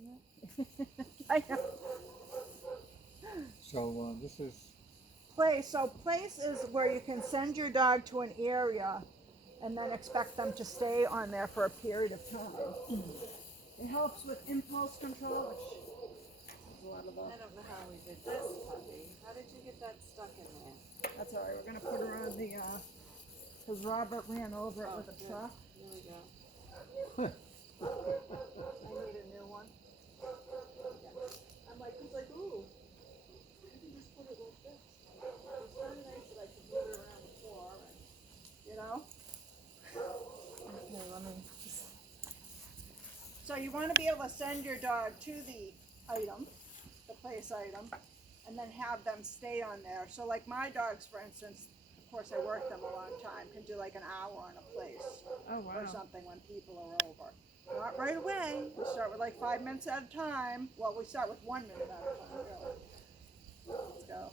isn't it? I know. So this is, Place. So place is where you can send your dog to an area and then expect them to stay on there for a period of time. It helps with impulse control, which is a lot of I don't know how we did this, puppy. How did you get that stuck in there? that's all right. We're gonna put her on the because Robert ran over it with a good. truck. There we go. I need a new one. Yeah. I'm like, he's like, ooh, you can just put it like this. It's very nice that I can move it around the floor, and, you know. Okay, let me just. So you want to be able to send your dog to the item, the place item, and then have them stay on there. So like my dogs, for instance, of course I work them a long time, can do like an hour on a place Oh, or wow. something when people are over. Not right away. We start with like 5 minutes at a time. Well, we start with 1 minute at a time, really. Let's go.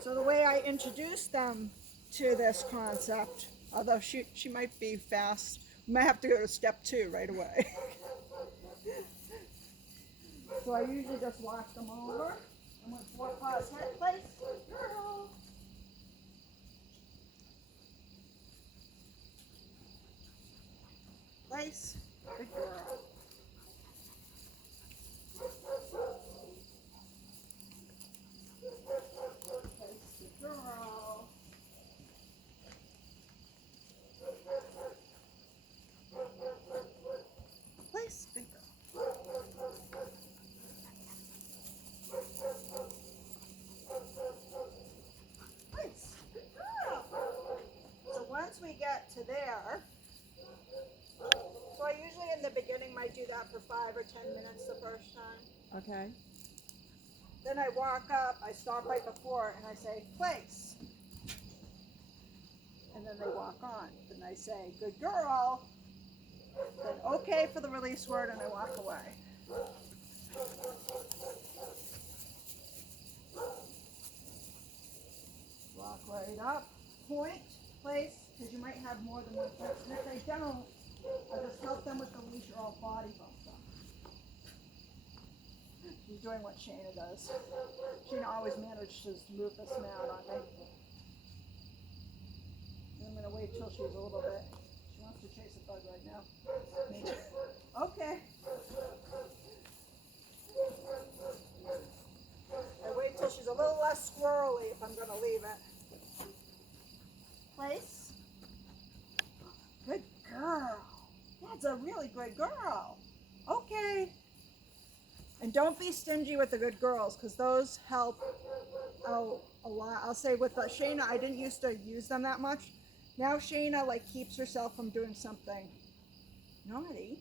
So the way I introduced them to this concept, although she might be fast, we might have to go to step 2 right away. So I usually just walk them over, and with 4 paws head place, girl. Place, good girl. Place, good girl. Place, good girl. Place, good girl. So once we get to there, so I usually in the beginning might do that for 5 or 10 minutes the first time. Okay. Then I walk up, I stop right before, and I say, place. And then they walk on. Then I say, good girl. Then okay for the release word, and I walk away. Walk right up, point, place, because you might have more than one place. And if they don't, I'll just help them with the leash or I'll body bump them. She's doing what Shayna does. Shayna always manages to move the snout on me. I'm gonna wait till she's a little bit. She wants to chase a bug right now. Me too. Okay. I wait till she's a little less squirrely if I'm gonna leave it. Place. Good girl. That's a really good girl. Okay. And don't be stingy with the good girls, because those help out a lot. I'll say with Shayna, I didn't used to use them that much. Now Shayna like keeps herself from doing something naughty.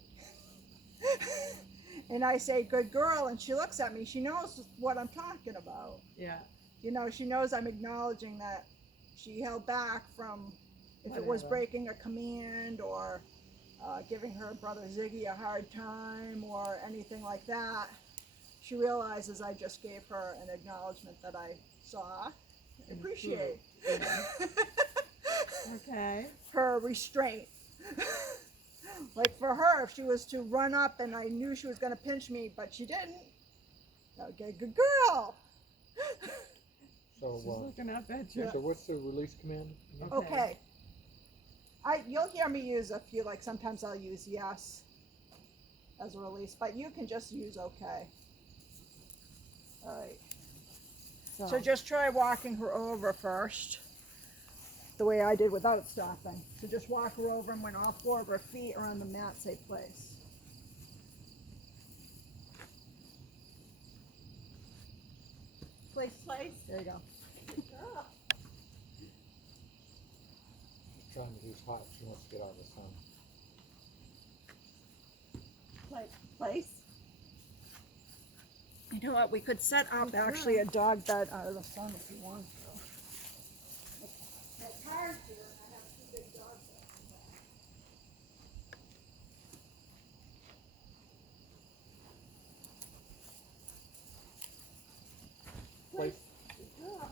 And I say, good girl, and she looks at me. She knows what I'm talking about. Yeah. You know, she knows I'm acknowledging that she held back from if it was Whatever. breaking a command or giving her brother Ziggy a hard time or anything like that. She realizes I just gave her an acknowledgement that I saw, appreciate. Okay. Her restraint. Like for her, if she was to run up and I knew she was going to pinch me, but she didn't, okay, good girl. so, She's looking up at you. so what's the release command? again? Okay. You'll hear me use a few, like sometimes I'll use yes as a release, but you can just use okay. All right. So just try walking her over first, the way I did without stopping. So just walk her over, and when all 4 of her feet are on the mat, say place. Place, place. There you go. She's trying to use hot. She wants to get out of the sun. Place. You know what? We could set up actually a dog bed out of the sun if you want to. It's hard to. I have 2 big dog beds. Place. Yeah.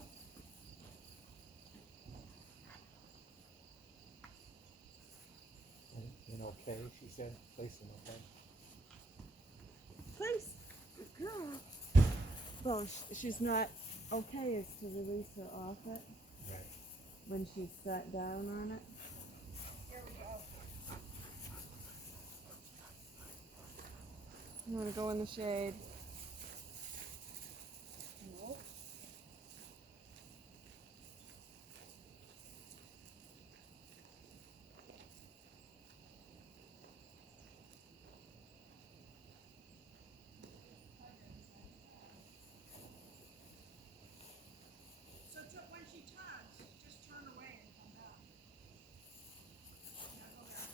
And okay, she said, place and okay. Place. Well, she's not okay is to release her off it Right. when she's sat down on it. Here we go. You want to go in the shade? Nope. So when she turns, just turn away and come back. Now go back.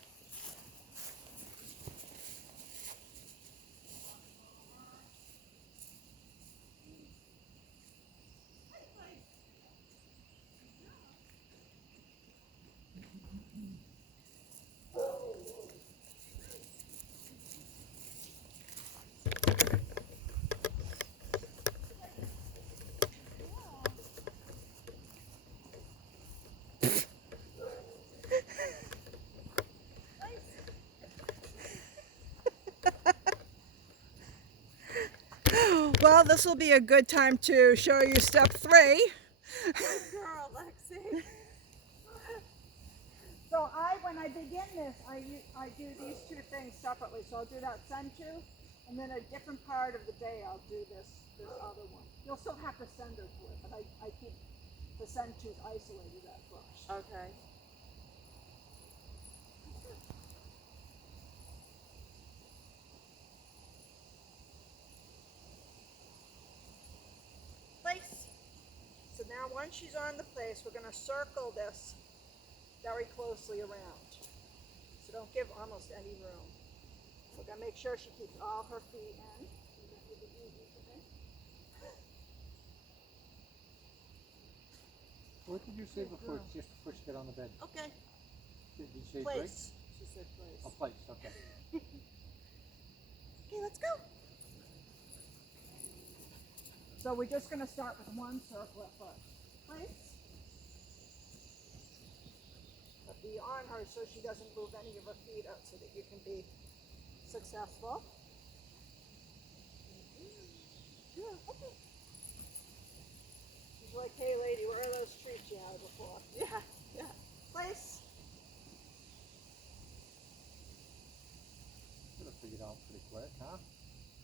Well, this will be a good time to show you step 3. Good girl, Lexi. So when I begin this, I do these 2 things separately. So I'll do that senchu, and then a different part of the day I'll do this other one. You'll still have to send her to it, but I keep the senchus isolated at first. Okay. Place. So now once she's on the place, we're going to circle this very closely around. So don't give almost any room. We're going to make sure she keeps all her feet in. That would be easy for me. What did you say before, just before she got on the bed? Okay. Did you say break? Place. She said place. Oh, place, okay. Okay, let's go. So we're just going to start with one circle at first. Place. But be on her so she doesn't move any of her feet out so that you can be successful. Yeah, okay. She's like, hey lady, where are those treats you had before? Yeah, yeah. Place. Could have figured out pretty quick, huh?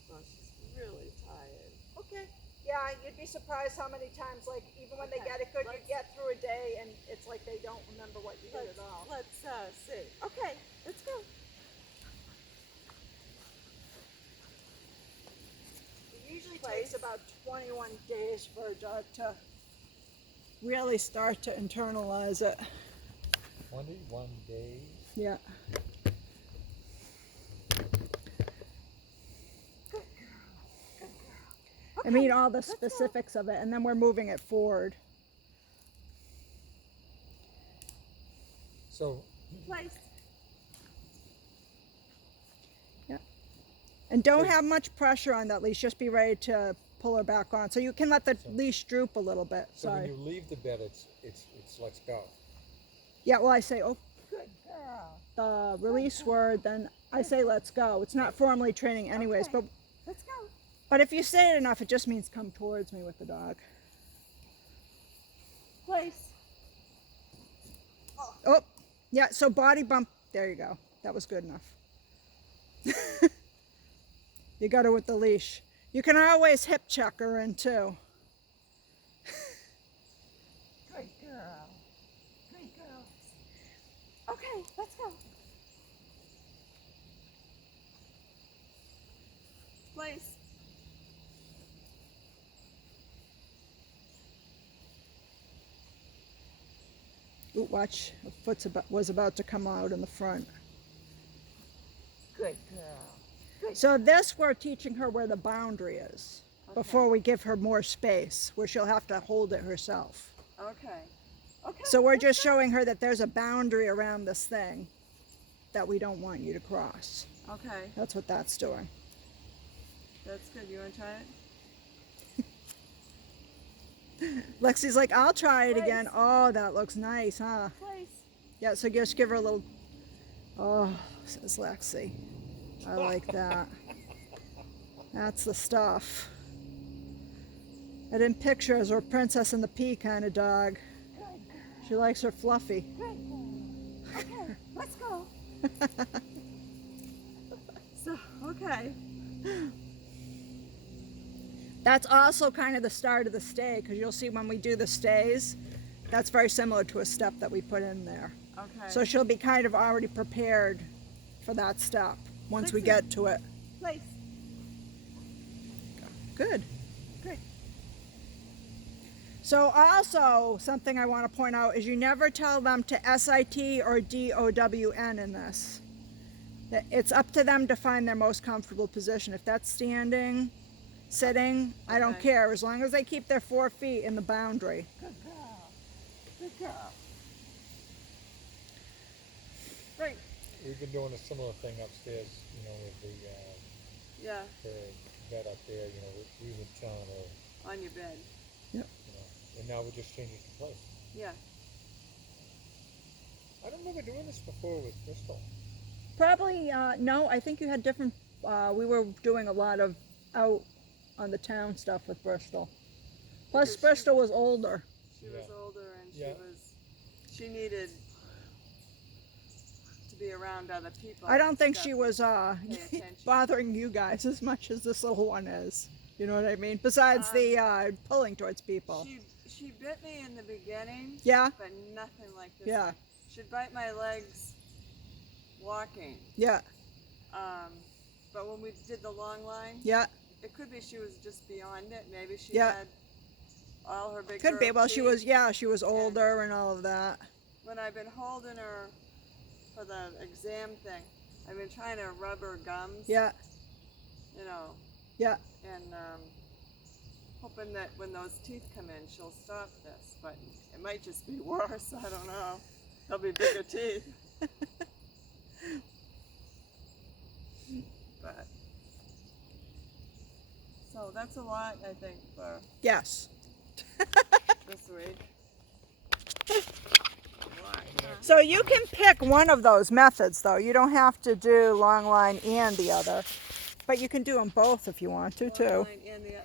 Well, she's really tired. Okay. Yeah, you'd be surprised how many times, like, even when they Okay, get it good, you let's- get through a day and it's like they don't remember what you did at all. Let's see. Okay, let's go. It usually takes about 21 days for a dog to really start to internalize it. 21 days. Yeah. I mean all the specifics of it, and then we're moving it forward. So, Place. And don't have much pressure on that leash, just be ready to pull her back on. So you can let the leash droop a little bit. so when Sorry. you leave the bed, it's let's go. Yeah, well I say, oh, good girl. The release word, then I say let's go. It's not formally training anyways, Okay. but Let's go. if you say it enough, it just means come towards me with the dog. Place. Oh, yeah, so body bump, there you go. That was good enough. You got her with the leash. You can always hip check her in too. Good girl. Good girl. Okay, let's go. Place. Ooh, watch, her foot was about to come out in the front. Good girl. So this, we're teaching her where the boundary is before we give her more space, where she'll have to hold it herself. Okay. Okay. So we're just showing her that there's a boundary around this thing that we don't want you to cross. Okay, That's what that's doing. that's good. You want to try it? Lexi's like, I'll try it again. Oh, that looks nice, huh? Place. Yeah, so just give her a little, oh, says Lexi. I like that. That's the stuff. I didn't picture her as a princess and the pea kind of dog. Good girl. She likes her fluffy. Good girl. Okay, let's go. So, okay. That's also kind of the start of the stay, because you'll see when we do the stays, that's very similar to a step that we put in there. Okay. So she'll be kind of already prepared for that step once we Lexi. get to it. Place. Good. Good. So also, something I want to point out is you never tell them to SIT or DOWN in this. It's up to them to find their most comfortable position. If that's standing, sitting, I don't Okay. care, as long as they keep their 4 feet in the boundary. Good girl. Good girl. Right. We've been doing a similar thing upstairs, you know, with the Yeah, bed up there, you know, we've been telling her, on your bed. you know, and now we're just changing the place. Yeah. I don't remember doing this before with Crystal. Probably, no, I think you had different, we were doing a lot of out on the town stuff with Bristol. Plus Because she- Bristol was older. She was Yeah. older and Yeah. she needed to be around other people. I don't think stuff. she was attention. bothering you guys as much as this little one is. You know what I mean? Besides the pulling towards people. She bit me in the beginning, Yeah, but nothing like this. Yeah. one. She'd bite my legs walking. yeah, But when we did the long line, yeah. it could be she was just beyond it. Maybe she Yeah. had all her big Could be. girl Well, she teeth. was, yeah, she was older and all of that. When I've been holding her for the exam thing, I've been trying to rub her gums. Yeah, You know, yeah. and hoping that when those teeth come in, she'll stop this. But it might just be worse. I don't know. There'll be bigger teeth. But so that's a lot, I think, for Yes. this week. A lot, huh? So you can pick one of those methods, though. You don't have to do long line and the other. But you can do them both if you want to, too. One line and the